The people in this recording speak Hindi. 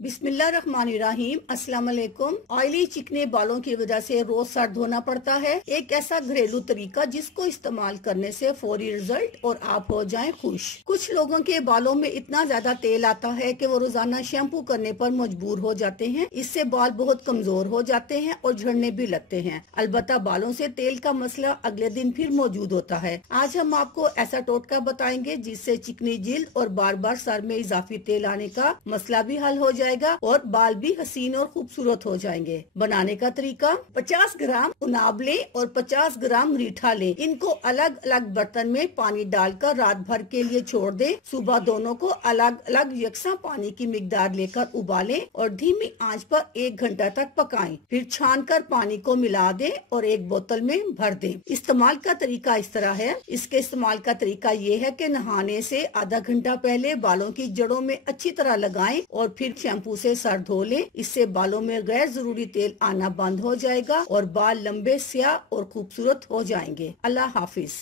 बिस्मिल्लाहिर्रहमानिर्रहीम। अस्सलाम वालेकुम। ऑयली चिकने बालों की वजह से रोज सर धोना पड़ता है। एक ऐसा घरेलू तरीका जिसको इस्तेमाल करने से फौरी रिजल्ट और आप हो जाएं खुश। कुछ लोगों के बालों में इतना ज्यादा तेल आता है कि वो रोजाना शैम्पू करने पर मजबूर हो जाते हैं। इससे बाल बहुत कमजोर हो जाते हैं और झड़ने भी लगते हैं। अलबत्ता बालों से तेल का मसला अगले दिन फिर मौजूद होता है। आज हम आपको ऐसा टोटका बताएंगे जिससे चिकनी जिल्द और बार बार सर में इजाफी तेल आने का मसला भी हल हो जाएगा और बाल भी हसीन और खूबसूरत हो जाएंगे। बनाने का तरीका, 50 ग्राम उनाब लें और 50 ग्राम रीठा लें। इनको अलग अलग बर्तन में पानी डालकर रात भर के लिए छोड़ दें। सुबह दोनों को अलग अलग यकसा पानी की मिकदार लेकर उबालें और धीमी आंच पर 1 घंटा तक पकाएं। फिर छानकर पानी को मिला दें और एक बोतल में भर दें। इस्तेमाल का तरीका इस तरह है। इसके इस्तेमाल का तरीका ये है कि नहाने से आधा घंटा पहले बालों की जड़ों में अच्छी तरह लगाएं और फिर शैम्पू से सर धो लें। इससे बालों में गैर जरूरी तेल आना बंद हो जाएगा और बाल लंबे, स्याह और खूबसूरत हो जाएंगे। अल्लाह हाफिज।